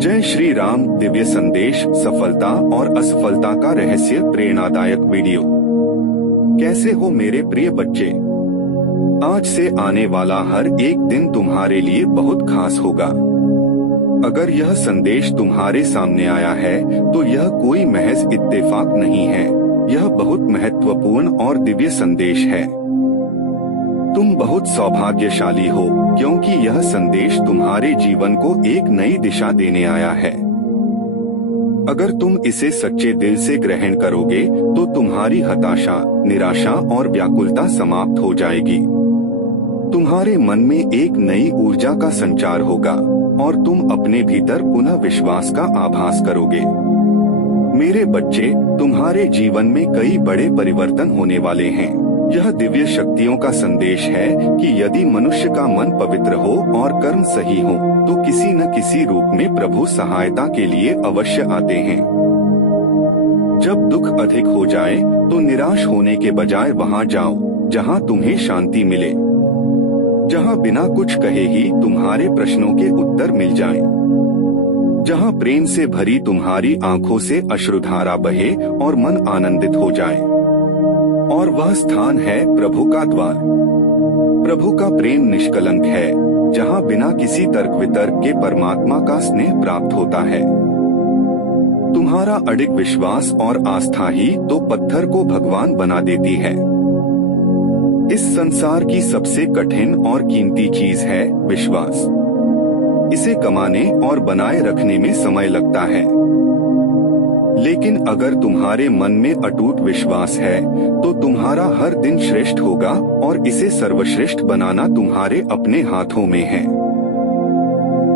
जय श्री राम। दिव्य संदेश, सफलता और असफलता का रहस्य, प्रेरणादायक वीडियो। कैसे हो मेरे प्रिय बच्चे? आज से आने वाला हर एक दिन तुम्हारे लिए बहुत खास होगा। अगर यह संदेश तुम्हारे सामने आया है तो यह कोई महज इत्तेफाक नहीं है, यह बहुत महत्वपूर्ण और दिव्य संदेश है। तुम बहुत सौभाग्यशाली हो क्योंकि यह संदेश तुम्हारे जीवन को एक नई दिशा देने आया है। अगर तुम इसे सच्चे दिल से ग्रहण करोगे तो तुम्हारी हताशा, निराशा और व्याकुलता समाप्त हो जाएगी। तुम्हारे मन में एक नई ऊर्जा का संचार होगा और तुम अपने भीतर पुनः विश्वास का आभास करोगे। मेरे बच्चे, तुम्हारे जीवन में कई बड़े परिवर्तन होने वाले हैं। यह दिव्य शक्तियों का संदेश है कि यदि मनुष्य का मन पवित्र हो और कर्म सही हो तो किसी न किसी रूप में प्रभु सहायता के लिए अवश्य आते हैं। जब दुख अधिक हो जाए तो निराश होने के बजाय वहां जाओ जहां तुम्हें शांति मिले, जहां बिना कुछ कहे ही तुम्हारे प्रश्नों के उत्तर मिल जाएं, जहां प्रेम से भरी तुम्हारी आंखों से अश्रुधारा बहे और मन आनंदित हो जाए। और वह स्थान है प्रभु का द्वार। प्रभु का प्रेम निष्कलंक है, जहां बिना किसी तर्क वितर्क के परमात्मा का स्नेह प्राप्त होता है। तुम्हारा अडिग विश्वास और आस्था ही तो पत्थर को भगवान बना देती है। इस संसार की सबसे कठिन और कीमती चीज है विश्वास। इसे कमाने और बनाए रखने में समय लगता है, लेकिन अगर तुम्हारे मन में अटूट विश्वास है तो तुम्हारा हर दिन श्रेष्ठ होगा और इसे सर्वश्रेष्ठ बनाना तुम्हारे अपने हाथों में है।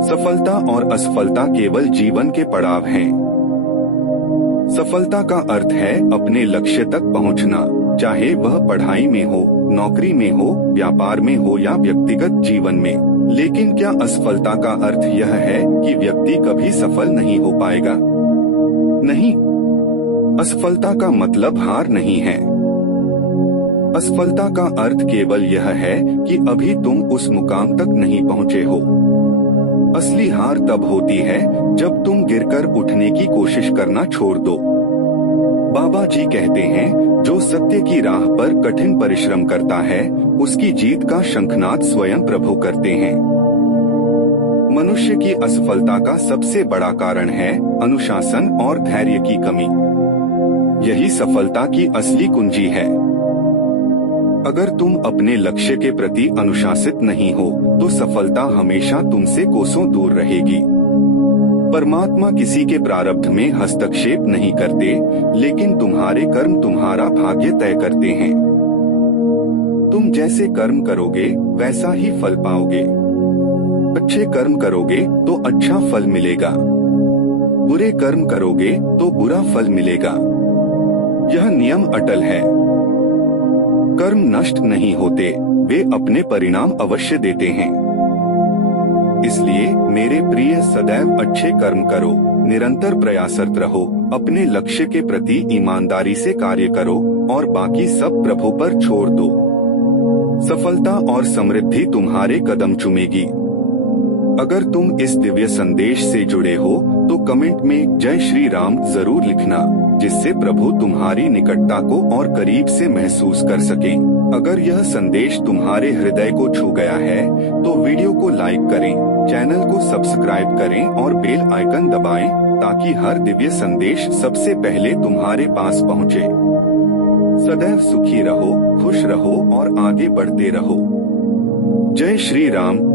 सफलता और असफलता केवल जीवन के पड़ाव हैं। सफलता का अर्थ है अपने लक्ष्य तक पहुंचना, चाहे वह पढ़ाई में हो, नौकरी में हो, व्यापार में हो या व्यक्तिगत जीवन में। लेकिन क्या असफलता का अर्थ यह है कि व्यक्ति कभी सफल नहीं हो पाएगा? नहीं, असफलता का मतलब हार नहीं है। असफलता का अर्थ केवल यह है कि अभी तुम उस मुकाम तक नहीं पहुंचे हो। असली हार तब होती है जब तुम गिरकर उठने की कोशिश करना छोड़ दो। बाबा जी कहते हैं, जो सत्य की राह पर कठिन परिश्रम करता है उसकी जीत का शंखनाद स्वयं प्रभु करते हैं। मनुष्य की असफलता का सबसे बड़ा कारण है अनुशासन और धैर्य की कमी। यही सफलता की असली कुंजी है। अगर तुम अपने लक्ष्य के प्रति अनुशासित नहीं हो तो सफलता हमेशा तुमसे कोसों दूर रहेगी। परमात्मा किसी के प्रारब्ध में हस्तक्षेप नहीं करते, लेकिन तुम्हारे कर्म तुम्हारा भाग्य तय करते हैं। तुम जैसे कर्म करोगे वैसा ही फल पाओगे। अच्छे कर्म करोगे तो अच्छा फल मिलेगा, बुरे कर्म करोगे तो बुरा फल मिलेगा। यह नियम अटल है। कर्म नष्ट नहीं होते, वे अपने परिणाम अवश्य देते हैं। इसलिए मेरे प्रिय, सदैव अच्छे कर्म करो, निरंतर प्रयासरत रहो, अपने लक्ष्य के प्रति ईमानदारी से कार्य करो और बाकी सब प्रभु पर छोड़ दो। सफलता और समृद्धि तुम्हारे कदम चूमेगी। अगर तुम इस दिव्य संदेश से जुड़े हो तो कमेंट में जय श्री राम जरूर लिखना, जिससे प्रभु तुम्हारी निकटता को और करीब से महसूस कर सके। अगर यह संदेश तुम्हारे हृदय को छू गया है तो वीडियो को लाइक करें, चैनल को सब्सक्राइब करें और बेल आइकन दबाएं ताकि हर दिव्य संदेश सबसे पहले तुम्हारे पास पहुंचे। सदैव सुखी रहो, खुश रहो और आगे बढ़ते रहो। जय श्री राम।